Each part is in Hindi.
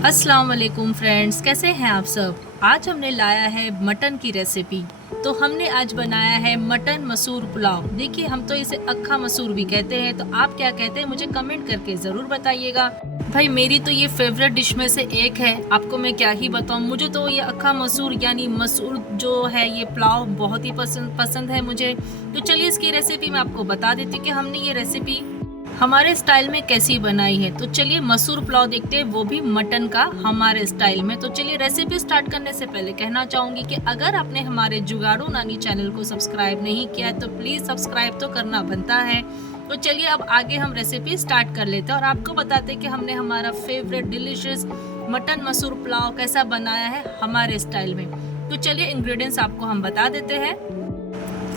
अस्सलाम वालेकुम फ्रेंड्स, कैसे हैं आप सब। आज हमने लाया है मटन की रेसिपी। तो हमने आज बनाया है मटन मसूर पुलाव। देखिए, हम तो इसे अक्खा मसूर भी कहते हैं, तो आप क्या कहते हैं मुझे कमेंट करके ज़रूर बताइएगा। भाई, मेरी तो ये फेवरेट डिश में से एक है। आपको मैं क्या ही बताऊं, मुझे तो ये अक्खा मसूर यानी मसूर जो है ये पुलाव बहुत ही पसंद है मुझे। तो चलिए इसकी रेसिपी मैं आपको बता देती हूँ कि हमने ये रेसिपी हमारे स्टाइल में कैसी बनाई है। तो चलिए मसूर पुलाव देखते हैं, वो भी मटन का हमारे स्टाइल में। तो चलिए रेसिपी स्टार्ट करने से पहले कहना चाहूंगी कि अगर आपने हमारे जुगाड़ू नानी चैनल को सब्सक्राइब नहीं किया है तो प्लीज सब्सक्राइब तो करना बनता है। तो चलिए अब आगे हम रेसिपी स्टार्ट कर लेते हैं और आपको बताते हैं कि हमने हमारा फेवरेट डिलीशियस मटन मसूर पुलाव कैसा बनाया है हमारे स्टाइल में। तो चलिए इंग्रेडिएंट्स आपको हम बता देते हैं।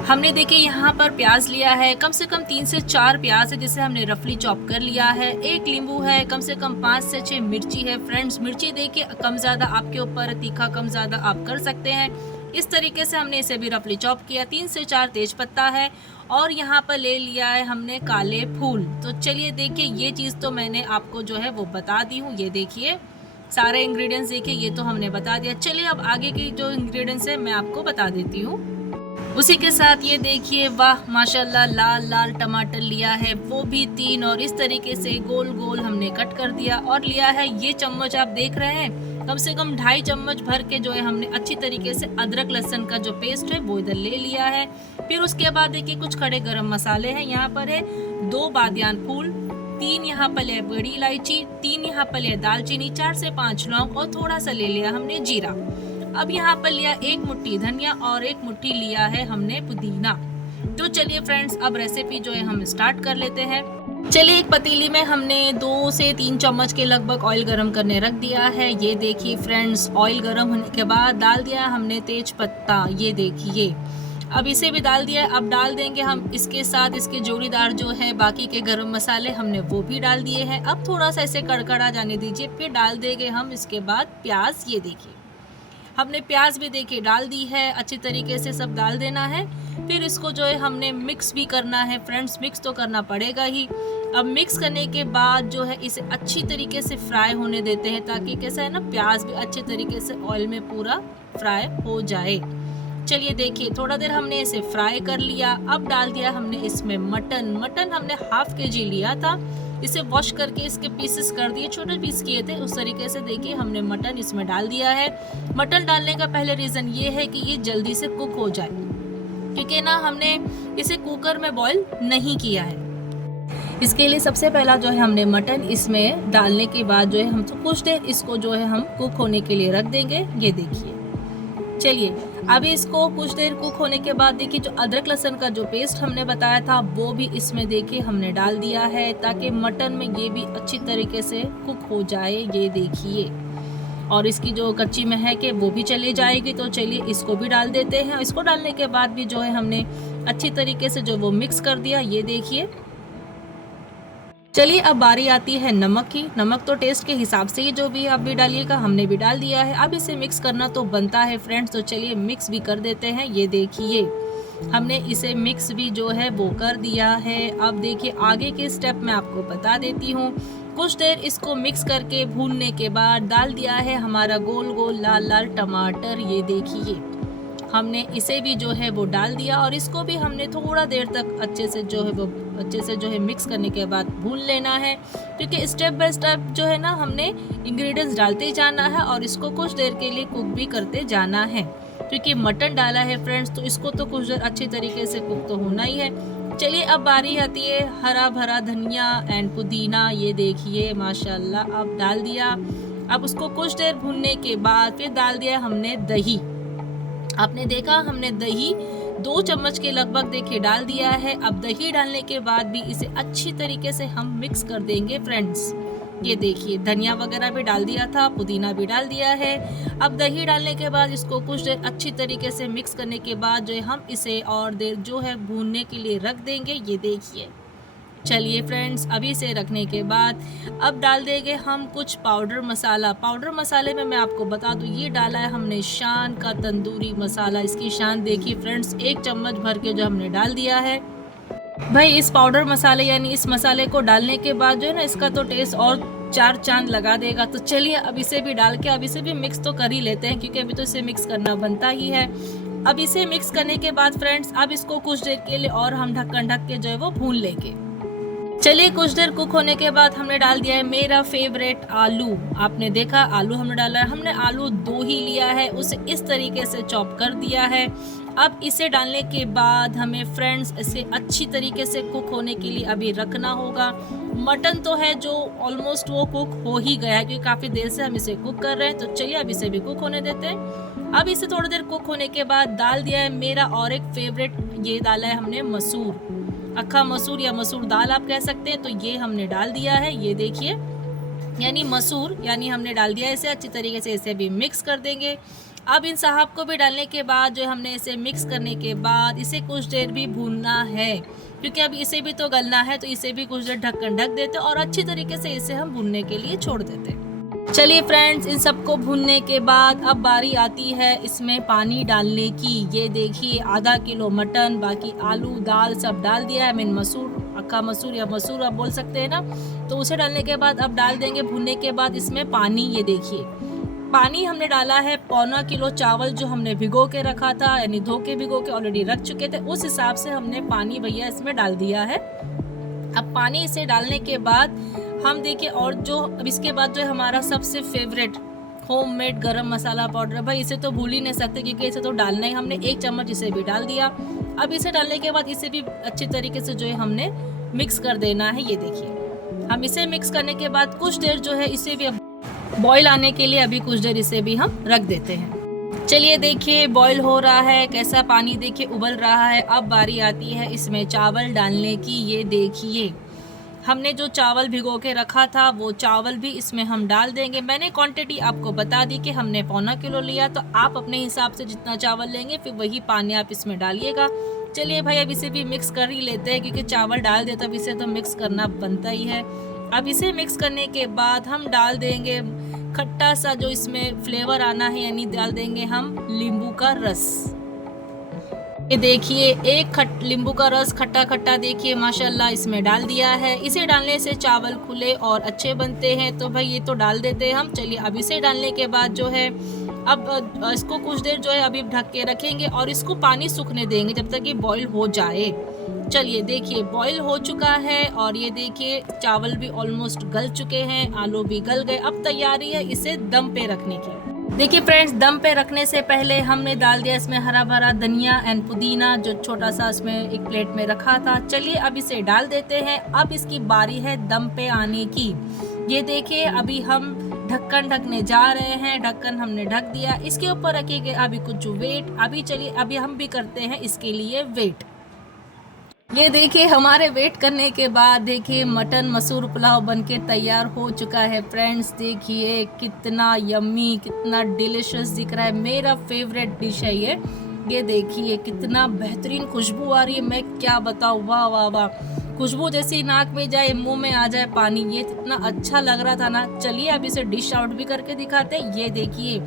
हमने देखिए यहाँ पर प्याज लिया है, कम से कम 3 से 4 प्याज है जिसे हमने रफली चॉप कर लिया है। एक नींबू है, कम से कम 5 से 6 मिर्ची है। फ्रेंड्स, मिर्ची देखिए कम ज़्यादा आपके ऊपर, तीखा कम ज़्यादा आप कर सकते हैं। इस तरीके से हमने इसे भी रफली चॉप किया। 3 से 4 तेज पत्ता है और यहाँ पर ले लिया है हमने काले फूल। तो चलिए देखिए, ये चीज़ तो मैंने आपको जो है वो बता दी हूँ। ये देखिए सारे इंग्रेडिएंट्स देखिए, ये तो हमने बता दिया। चलिए अब आगे की जो इंग्रेडिएंट्स है मैं आपको बता देती हूँ। उसी के साथ ये देखिए, वाह माशाल्लाह, लाल लाल टमाटर लिया है, वो भी 3, और इस तरीके से गोल गोल हमने कट कर दिया। और लिया है ये चम्मच, आप देख रहे हैं, कम से कम 2.5 चम्मच भर के जो है हमने अच्छी तरीके से अदरक लहसुन का जो पेस्ट है वो इधर ले लिया है। फिर उसके बाद देखिए कुछ खड़े गरम मसाले हैं। यहाँ पर है 2 बादियान फूल, 3 यहाँ पर है बड़ी इलायची, 3 यहाँ पर है दालचीनी, 4 से 5 लौंग और थोड़ा सा ले लिया हमने जीरा। अब यहाँ पर लिया 1 मुट्ठी धनिया और 1 मुट्ठी लिया है हमने पुदीना। तो चलिए फ्रेंड्स, अब रेसिपी जो है हम स्टार्ट कर लेते हैं। चलिए एक पतीली में हमने 2 से 3 चम्मच के लगभग ऑयल गरम करने रख दिया है। ये देखिए फ्रेंड्स, ऑयल गरम होने के बाद डाल दिया हमने तेज पत्ता। ये देखिए, अब इसे भी डाल दिया। अब डाल देंगे हम इसके साथ इसके जोड़ीदार जो है बाकी के गरम मसाले, हमने वो भी डाल दिए हैं। अब थोड़ा सा इसे कड़कड़ा जाने दीजिए, फिर डाल देंगे हम इसके बाद प्याज। ये देखिए हमने प्याज भी देखिए डाल दी है, अच्छी तरीके से सब डाल देना है। फिर इसको जो है हमने मिक्स भी करना है। फ्रेंड्स, मिक्स तो करना पड़ेगा ही। अब मिक्स करने के बाद जो है इसे अच्छी तरीके से फ्राई होने देते हैं, ताकि कैसा है ना, प्याज भी अच्छे तरीके से ऑयल में पूरा फ्राई हो जाए। चलिए देखिए, थोड़ा देर हमने इसे फ्राई कर लिया। अब डाल दिया हमने इसमें मटन हमने ½ kg लिया था। इसे वॉश करके इसके पीसेस कर दिए, छोटे पीस किए थे। उस तरीके से देखिए हमने मटन इसमें डाल दिया है। मटन डालने का पहले रीज़न ये है कि ये जल्दी से कुक हो जाए, क्योंकि ना हमने इसे कुकर में बॉईल नहीं किया है। इसके लिए सबसे पहला जो है हमने मटन इसमें डालने के बाद जो है हम तो कुछ देर इसको जो है हम कुक होने के लिए रख देंगे। ये देखिए, चलिए अभी इसको कुछ देर कुक होने के बाद देखिए जो अदरक लहसुन का जो पेस्ट हमने बताया था वो भी इसमें देखिए हमने डाल दिया है, ताकि मटन में ये भी अच्छी तरीके से कुक हो जाए। ये देखिए, और इसकी जो कच्ची महक है वो भी चली जाएगी। तो चलिए इसको भी डाल देते हैं। इसको डालने के बाद भी जो है हमने अच्छी तरीके से जो वो मिक्स कर दिया। ये देखिए, चलिए अब बारी आती है नमक की। नमक तो टेस्ट के हिसाब से ही जो भी आप भी डालिएगा, हमने भी डाल दिया है। अब इसे मिक्स करना तो बनता है फ्रेंड्स, तो चलिए मिक्स भी कर देते हैं। ये देखिए हमने इसे मिक्स भी जो है वो कर दिया है। अब देखिए आगे के स्टेप मैं आपको बता देती हूँ। कुछ देर इसको मिक्स करके भूनने के बाद डाल दिया है हमारा गोल गोल लाल लाल टमाटर। ये देखिए हमने इसे भी जो है वो डाल दिया और इसको भी हमने थोड़ा देर तक अच्छे से जो है मिक्स करने के बाद भून लेना है, क्योंकि स्टेप बाय स्टेप जो है ना हमने इंग्रेडिएंट्स डालते ही जाना है और इसको कुछ देर के लिए कुक भी करते जाना है, क्योंकि मटन डाला है फ्रेंड्स, तो इसको तो कुछ देर अच्छी तरीके से कुक तो होना ही है। चलिए अब बारी आती है हरा भरा धनिया एंड पुदीना। ये देखिए माशाल्लाह, अब डाल दिया। अब उसको कुछ देर भूनने के बाद फिर डाल दिया हमने दही। आपने देखा हमने दही 2 चम्मच के लगभग देखिए डाल दिया है। अब दही डालने के बाद भी इसे अच्छी तरीके से हम मिक्स कर देंगे फ्रेंड्स। ये देखिए धनिया वगैरह भी डाल दिया था, पुदीना भी डाल दिया है। अब दही डालने के बाद इसको कुछ देर अच्छी तरीके से मिक्स करने के बाद जो है हम इसे और देर जो है भूनने के लिए रख देंगे। ये देखिए, चलिए फ्रेंड्स, अभी इसे रखने के बाद अब डाल देंगे हम कुछ पाउडर मसाला। पाउडर मसाले में मैं आपको बता दूं, ये डाला है हमने शान का तंदूरी मसाला। इसकी शान देखिए फ्रेंड्स, 1 चम्मच भर के जो हमने डाल दिया है। भाई इस पाउडर मसाले यानी इस मसाले को डालने के बाद जो है ना इसका तो टेस्ट और चार चांद लगा देगा। तो चलिए अब इसे भी डाल के अब इसे भी मिक्स तो कर ही लेते हैं, क्योंकि अभी तो इसे मिक्स करना बनता ही है। अब इसे मिक्स करने के बाद फ्रेंड्स अब इसको कुछ देर के लिए और हम ढक्कन ढक के जो है वो भून लेंगे। चलिए कुछ देर कुक होने के बाद हमने डाल दिया है मेरा फेवरेट आलू। आपने देखा आलू हमने डाला है, हमने आलू 2 ही लिया है, उसे इस तरीके से चॉप कर दिया है। अब इसे डालने के बाद हमें फ्रेंड्स इसे अच्छी तरीके से कुक होने के लिए अभी रखना होगा। मटन तो है जो ऑलमोस्ट वो कुक हो ही गया है, क्योंकि काफ़ी देर से हम इसे कुक कर रहे हैं। तो चलिए अब इसे भी कुक होने देते हैं। अब इसे थोड़ी देर कुक होने के बाद डाल दिया है मेरा और एक फेवरेट, ये डाला है हमने मसूर, अक्खा मसूर या मसूर दाल आप कह सकते हैं। तो ये हमने डाल दिया है, ये देखिए, यानी मसूर, यानी हमने डाल दिया है इसे। अच्छी तरीके से इसे भी मिक्स कर देंगे। अब इन साहब को भी डालने के बाद जो हमने इसे मिक्स करने के बाद इसे कुछ देर भी भूनना है, क्योंकि अब इसे भी तो गलना है। तो इसे भी कुछ देर ढक्कन ढक देते और अच्छी तरीके से इसे हम भूनने के लिए छोड़ देते। चलिए फ्रेंड्स इन सबको भूनने के बाद अब बारी आती है इसमें पानी डालने की। ये देखिए आधा किलो मटन, बाकी आलू दाल सब डाल दिया है। मैंने मसूर, अक्खा मसूर या मसूर आप बोल सकते हैं ना, तो उसे डालने के बाद अब डाल देंगे भूनने के बाद इसमें पानी। ये देखिए पानी हमने डाला है 1.25 किलो चावल जो हमने भिगो के रखा था, यानी धो के भिगो के ऑलरेडी रख चुके थे, उस हिसाब से हमने पानी भैया इसमें डाल दिया है। अब पानी इसे डालने के बाद हम देखिए, और जो अब इसके बाद जो हमारा सबसे फेवरेट होममेड गरम मसाला पाउडर, भाई इसे तो भूल ही नहीं सकते, क्योंकि इसे तो डालना ही, हमने 1 चम्मच इसे भी डाल दिया। अब इसे डालने के बाद इसे भी अच्छी तरीके से जो है हमने मिक्स कर देना है। ये देखिए हम इसे मिक्स करने के बाद कुछ देर जो है इसे भी बॉईल आने के लिए अभी कुछ देर इसे भी हम रख देते हैं। चलिए देखिए बॉईल हो रहा है, कैसा पानी देखिए उबल रहा है। अब बारी आती है इसमें चावल डालने की। ये देखिए हमने जो चावल भिगो के रखा था वो चावल भी इसमें हम डाल देंगे। मैंने क्वांटिटी आपको बता दी कि हमने 1.25 किलो लिया, तो आप अपने हिसाब से जितना चावल लेंगे फिर वही पानी आप इसमें डालिएगा। चलिए भाई अब इसे भी मिक्स कर ही लेते हैं, क्योंकि चावल डाल दे तब इसे तो मिक्स करना बनता ही है। अब इसे मिक्स करने के बाद हम डाल देंगे खट्टा सा जो इसमें फ्लेवर आना है, यानी डाल देंगे हम नींबू का रस। ये देखिए एक नींबू का रस खट्टा खट्टा देखिए माशाल्लाह इसमें डाल दिया है। इसे डालने से चावल खुले और अच्छे बनते हैं, तो भाई ये तो डाल देते हैं हम। चलिए अब इसे डालने के बाद जो है अब इसको कुछ देर जो है अभी ढक के रखेंगे और इसको पानी सूखने देंगे जब तक ये बॉईल हो जाए। चलिए देखिए बॉईल हो चुका है और ये देखिए चावल भी ऑलमोस्ट गल चुके हैं, आलू भी गल गए। अब तैयारी है इसे दम पे रखने की। देखिए फ्रेंड्स दम पे रखने से पहले हमने डाल दिया इसमें हरा भरा धनिया एंड पुदीना, जो छोटा सा इसमें एक प्लेट में रखा था। चलिए अब इसे डाल देते हैं। अब इसकी बारी है दम पे आने की। ये देखिए अभी हम ढक्कन ढकने जा रहे हैं। ढक्कन हमने ढक दिया, इसके ऊपर रखेंगे अभी कुछ वेट। अभी चलिए अभी हम भी करते हैं इसके लिए वेट। ये देखिए हमारे वेट करने के बाद देखिए मटन मसूर पुलाव बनके तैयार हो चुका है। फ्रेंड्स देखिए कितना यम्मी, कितना डिलीशियस दिख रहा है। मेरा फेवरेट डिश है ये देखिए कितना बेहतरीन खुशबू आ रही है, मैं क्या बताऊँ। वाह वाह वाह, खुशबू जैसी नाक में जाए मुंह में आ जाए पानी, ये कितना अच्छा लग रहा था ना। चलिए अब इसे डिश आउट भी करके दिखाते हैं। ये देखिए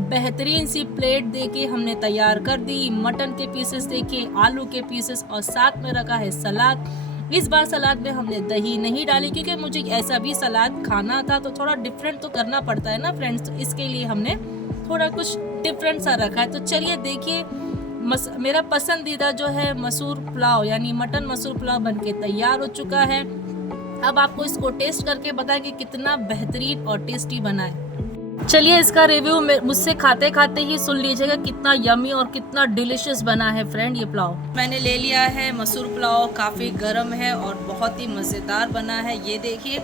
बेहतरीन सी प्लेट देखिए हमने तैयार कर दी। मटन के पीसेस देखिए, आलू के पीसेस और साथ में रखा है सलाद। इस बार सलाद में हमने दही नहीं डाली क्योंकि मुझे ऐसा भी सलाद खाना था, तो थोड़ा डिफरेंट तो करना पड़ता है ना फ्रेंड्स, तो इसके लिए हमने थोड़ा कुछ डिफरेंट सा रखा है। तो चलिए देखिए मेरा पसंदीदा जो है मसूर पुलाव यानी मटन मसूर पुलाव बनके तैयार हो चुका है। अब आपको इसको टेस्ट करके बताएंगे कितना बेहतरीन और टेस्टी बना है। चलिए इसका रिव्यू मुझसे खाते खाते ही सुन लीजिएगा कितना यमी और कितना डिलीशियस बना है फ्रेंड ये पुलाव। मैंने ले लिया है मसूर पुलाव, काफ़ी गर्म है और बहुत ही मज़ेदार बना है। ये देखिए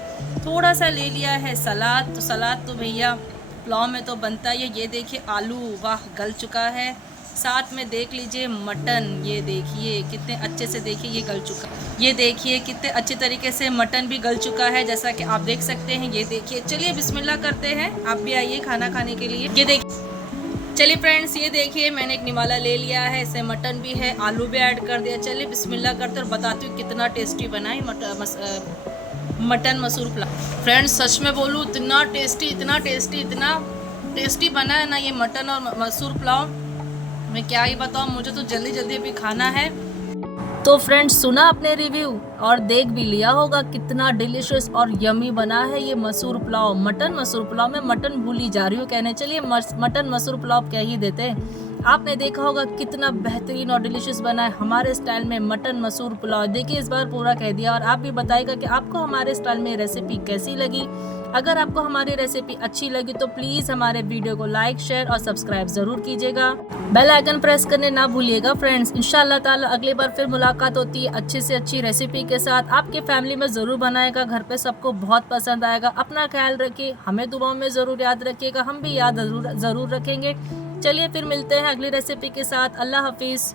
थोड़ा सा ले लिया है सलाद, तो सलाद तो भैया पुलाव में तो बनता ही है। ये देखिए आलू वाह गल चुका है, साथ में देख लीजिए मटन, ये देखिए कितने अच्छे से देखिए ये गल चुका है। ये देखिए कितने अच्छे तरीके से मटन भी गल चुका है जैसा कि आप देख सकते हैं। ये देखिए चलिए बिस्मिल्लाह करते हैं, आप भी आइए खाना खाने के लिए। ये देखिए चलिए फ्रेंड्स ये देखिए मैंने एक निवाला ले लिया है, इससे मटन भी है, आलू भी ऐड कर दिया। चलिए बिस्मिल्लाह करते और बताती हूँ कितना टेस्टी बना है मटन मसूर पुलाव। फ्रेंड्स सच में बोलूँ इतना टेस्टी बना है ना ये मटन और मसूर पुलाव, मैं क्या ही बताऊँ, मुझे तो जल्दी जल्दी अभी खाना है। तो फ्रेंड्स सुना आपने रिव्यू और देख भी लिया होगा कितना डिलीशियस और यमी बना है ये मसूर पुलाव। मटन मसूर पुलाव, मैं मटन भूली जा रही हूँ कहने, चलिए मटन मसूर पुलाव कह ही देते हैं। आपने देखा होगा कितना बेहतरीन और डिलीशियस बना है हमारे स्टाइल में मटन मसूर पुलाव। देखिए इस बार पूरा कह दिया और आप भी बताइएगा कि आपको हमारे स्टाइल में रेसिपी कैसी लगी। अगर आपको हमारी रेसिपी अच्छी लगी तो प्लीज़ हमारे वीडियो को लाइक शेयर और सब्सक्राइब ज़रूर कीजिएगा। बेल आइकन प्रेस करने ना भूलिएगा फ्रेंड्स। इंशाल्लाह ताला अगली बार फिर मुलाकात होती है अच्छी से अच्छी रेसिपी के साथ। आपके फैमिली में ज़रूर बनाएगा, घर पे सबको बहुत पसंद आएगा। अपना ख्याल रखिए, हमें दुआओं में ज़रूर याद रखिएगा, हम भी याद ज़रूर रखेंगे। चलिए फिर मिलते हैं अगली रेसिपी के साथ। अल्लाह हाफिज़।